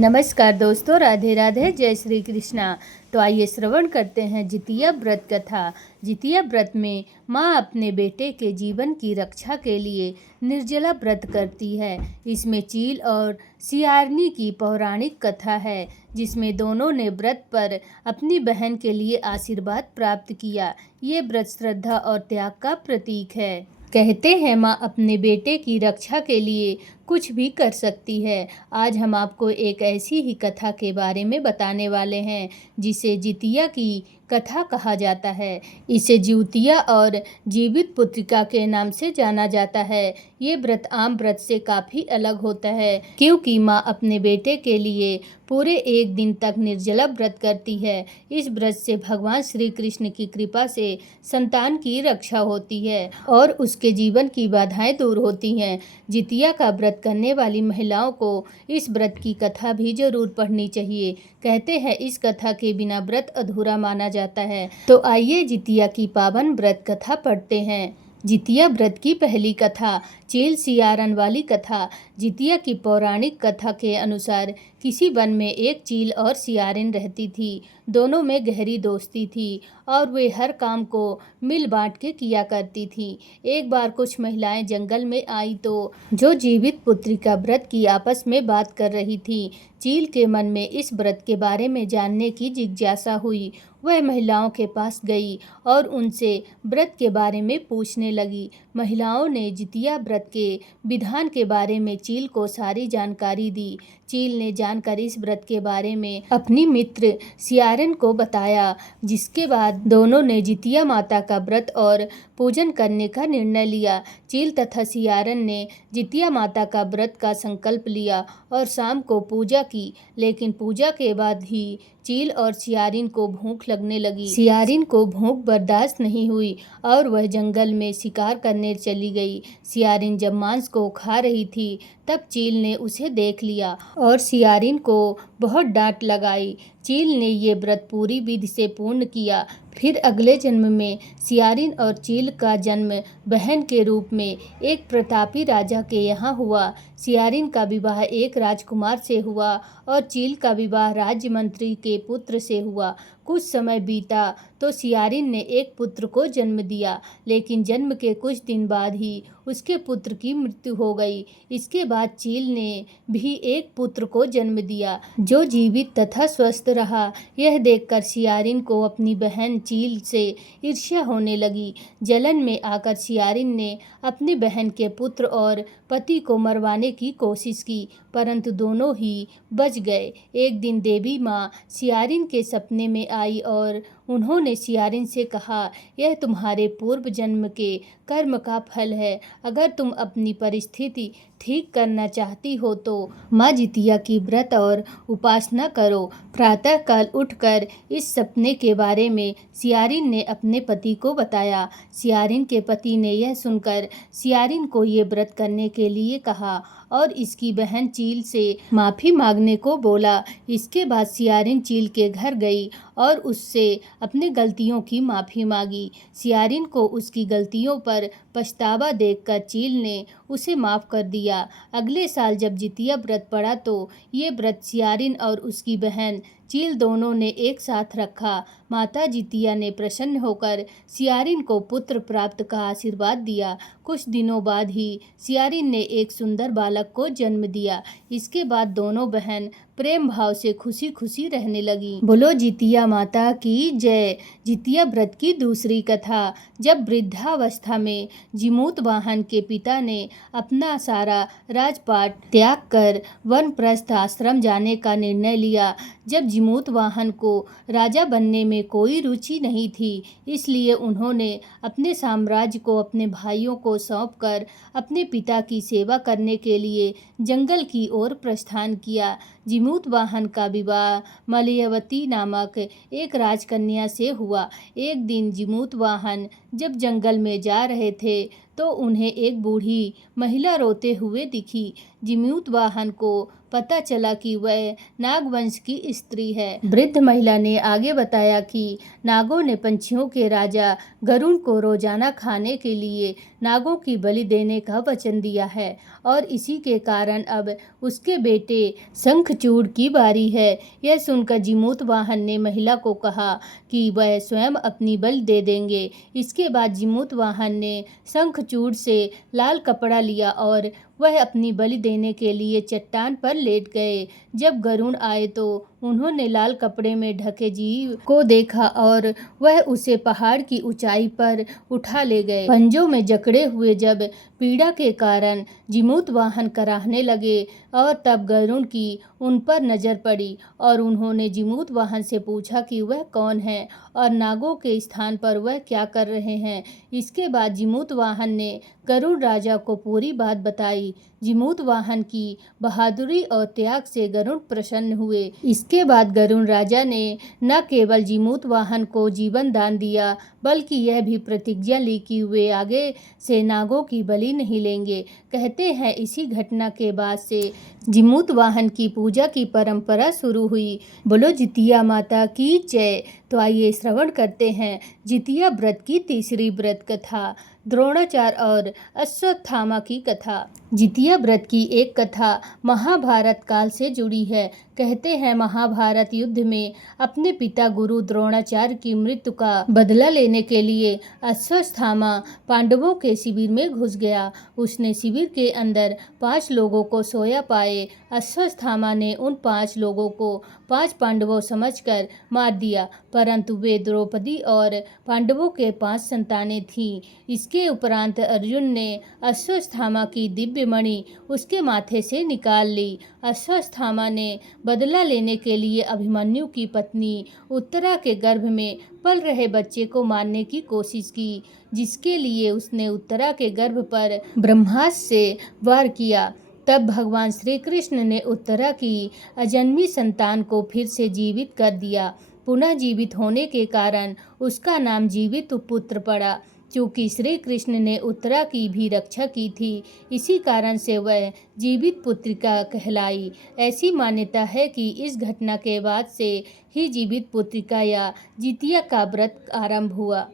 नमस्कार दोस्तों, राधे राधे, जय श्री कृष्णा। तो आइए श्रवण करते हैं जितिया व्रत कथा। जितिया व्रत में माँ अपने बेटे के जीवन की रक्षा के लिए निर्जला व्रत करती है। इसमें चील और सियारनी की पौराणिक कथा है, जिसमें दोनों ने व्रत पर अपनी बहन के लिए आशीर्वाद प्राप्त किया। ये व्रत श्रद्धा और त्याग का प्रतीक है। कहते हैं माँ अपने बेटे की रक्षा के लिए कुछ भी कर सकती है। आज हम आपको एक ऐसी ही कथा के बारे में बताने वाले हैं जिसे जितिया की कथा कहा जाता है। इसे जिउतिया और जीवित पुत्रिका के नाम से जाना जाता है। ये व्रत आम व्रत से काफ़ी अलग होता है, क्योंकि माँ अपने बेटे के लिए पूरे एक दिन तक निर्जला व्रत करती है। इस व्रत से भगवान श्री कृष्ण की कृपा से संतान की रक्षा होती है और उसके जीवन की बाधाएं दूर होती हैं। जितिया का व्रत करने वाली महिलाओं को इस व्रत की कथा भी जरूर पढ़नी चाहिए। कहते हैं इस कथा के बिना व्रत अधूरा माना जाता है। तो आइए जितिया की पावन व्रत कथा पढ़ते हैं। जितिया व्रत की पहली कथा, चील सियारन वाली कथा। जितिया की पौराणिक कथा के अनुसार किसी वन में एक चील और सियारिन रहती थी। दोनों में गहरी दोस्ती थी और वे हर काम को मिल बांट के किया करती थी। एक बार कुछ महिलाएं जंगल में आई तो जो जीवित पुत्रिका व्रत की आपस में बात कर रही थी। चील के मन में इस व्रत के बारे में जानने की जिज्ञासा हुई। वह महिलाओं के पास गई और उनसे व्रत के बारे में पूछने लगी। महिलाओं ने जितिया व्रत के विधान के बारे में चील को सारी जानकारी दी। चील ने जानकर इस व्रत के बारे में अपनी मित्र सियारन को बताया, जिसके बाद दोनों ने जितिया माता का व्रत और पूजन करने का निर्णय लिया। चील तथा सियारन ने जितिया माता का व्रत का संकल्प लिया और शाम को पूजा की, लेकिन पूजा के बाद ही चील और सियारिन को भूख लगने लगी। सियारिन को भूख बर्दाश्त नहीं हुई और वह जंगल में शिकार करने चली गई। सियारिन जब मांस को खा रही थी तब चील ने उसे देख लिया और सियारिन को बहुत डांट लगाई। चील ने ये व्रत पूरी विधि से पूर्ण किया। फिर अगले जन्म में सियारिन और चील का जन्म बहन के रूप में एक प्रतापी राजा के यहाँ हुआ। सियारिन का विवाह एक राजकुमार से हुआ और चील का विवाह राज्य मंत्री के पुत्र से हुआ। कुछ समय बीता तो सियारिन ने एक पुत्र को जन्म दिया, लेकिन जन्म के कुछ दिन बाद ही उसके पुत्र की मृत्यु हो गई। इसके बाद चील ने भी एक पुत्र को जन्म दिया, जो जीवित तथा स्वस्थ रहा। यह देखकर सियारिन को अपनी बहन चील से ईर्ष्या होने लगी। जलन में आकर सियारिन ने अपनी बहन के पुत्र और पति को मरवाने की कोशिश की, परंतु दोनों ही बच गए। एक दिन देवी माँ सियारिन के सपने में आई और उन्होंने सियारिन से कहा, यह तुम्हारे पूर्व जन्म के कर्म का फल है। अगर तुम अपनी परिस्थिति ठीक करना चाहती हो तो माँ जितिया की व्रत और उपासना करो। प्रातःकाल उठकर इस सपने के बारे में सियारिन ने अपने पति को बताया। सियारिन के पति ने यह सुनकर सियारिन को ये व्रत करने के लिए कहा और इसकी बहन चील से माफ़ी मांगने को बोला। इसके बाद सियारिन चील के घर गई और उससे अपने गलतियों की माफ़ी मांगी। सियारिन को उसकी गलतियों पर पछतावा देखकर चील ने उसे माफ़ कर दिया। अगले साल जब जितिया व्रत पड़ा तो ये व्रत सियारिन और उसकी बहन चील दोनों ने एक साथ रखा। माता जितिया ने प्रसन्न होकर सियारिन को पुत्र प्राप्त का आशीर्वाद दिया। कुछ दिनों बाद ही सियारिन ने एक सुंदर बालक को जन्म दिया। इसके बाद दोनों बहन प्रेम भाव से खुशी खुशी रहने लगी। बोलो जितिया माता की जय। जितिया व्रत की दूसरी कथा, जब वृद्धावस्था में जिमूत वाहन के पिता ने अपना सारा राजपाट त्याग कर वानप्रस्थ आश्रम जाने का निर्णय लिया। जब जिमूत वाहन को राजा बनने में कोई रुचि नहीं थी, इसलिए उन्होंने अपने साम्राज्य को अपने भाइयों को सौंपकर अपने पिता की सेवा करने के लिए जंगल की ओर प्रस्थान किया। जिमूत वाहन का विवाह मलयवती नामक एक राजकन्या से हुआ। एक दिन जिमूत वाहन जब जंगल में जा रहे थे तो उन्हें एक बूढ़ी महिला रोते हुए दिखी। जिमूतवाहन को पता चला कि वह नागवंश की स्त्री है। वृद्ध महिला ने आगे बताया कि नागों ने पंछियों के राजा गरुड़ को रोजाना खाने के लिए नागों की बलि देने का वचन दिया है और इसी के कारण अब उसके बेटे शंखचूड़ की बारी है। यह सुनकर जिमूतवाहन ने महिला को कहा कि वह स्वयं अपनी बलि दे देंगे। इसके बाद जिमूतवाहन ने शंखचूड़ से लाल कपड़ा लिया और वह अपनी बलि देने के लिए चट्टान पर लेट गए। जब गरुड़ आए तो उन्होंने लाल कपड़े में ढके जीव को देखा और वह उसे पहाड़ की ऊंचाई पर उठा ले गए। पंजों में जकड़े हुए जब पीड़ा के कारण जिमूतवाहन कराहने लगे और तब गरुड़ की उन पर नजर पड़ी और उन्होंने जिमूतवाहन से पूछा कि वह कौन है और नागों के स्थान पर वह क्या कर रहे हैं। इसके बाद जिमूतवाहन ने गरुड़ राजा को पूरी बात बताई। जिमूतवाहन की बहादुरी और त्याग से गरुड़ प्रसन्न हुए। इसके बाद गरुड़ राजा ने न केवल जिमूतवाहन को जीवन दान दिया बल्कि यह भी प्रतिज्ञा ली कि वे आगे से नागों की बलि नहीं लेंगे। कहते हैं इसी घटना के बाद से जिमूतवाहन की पूजा की परंपरा शुरू हुई। बोलो जितिया माता की जय। तो आइए श्रवण करते हैं जितिया व्रत की तीसरी व्रत कथा, द्रोणाचार्य और अश्वत्थामा की कथा। जितिया व्रत की एक कथा महाभारत काल से जुड़ी है। कहते हैं महाभारत युद्ध में अपने पिता गुरु द्रोणाचार्य की मृत्यु का बदला लेने के लिए अश्वत्थामा पांडवों के शिविर में घुस गया। उसने शिविर के अंदर 5 लोगों को सोया पाए। अश्वत्थामा ने उन 5 लोगों को 5 पांडवों समझकर मार दिया, परंतु वे द्रौपदी और पांडवों के 5 संतानें थीं। इसके उपरांत अर्जुन ने अश्वत्थामा की दिव्य मणि उसके माथे से निकाल ली। अश्वत्थामा ने बदला लेने के लिए अभिमन्यु की पत्नी उत्तरा के गर्भ में पल रहे बच्चे को मारने की कोशिश की, जिसके लिए उसने उत्तरा के गर्भ पर ब्रह्मास्त्र से वार किया। तब भगवान श्री कृष्ण ने उत्तरा की अजन्मी संतान को फिर से जीवित कर दिया। पुनः जीवित होने के कारण उसका नाम जीवित पुत्र पड़ा। चूँकि श्री कृष्ण ने उत्तरा की भी रक्षा की थी, इसी कारण से वह जीवित पुत्रिका कहलाई। ऐसी मान्यता है कि इस घटना के बाद से ही जीवित पुत्रिका या जितिया का व्रत आरंभ हुआ।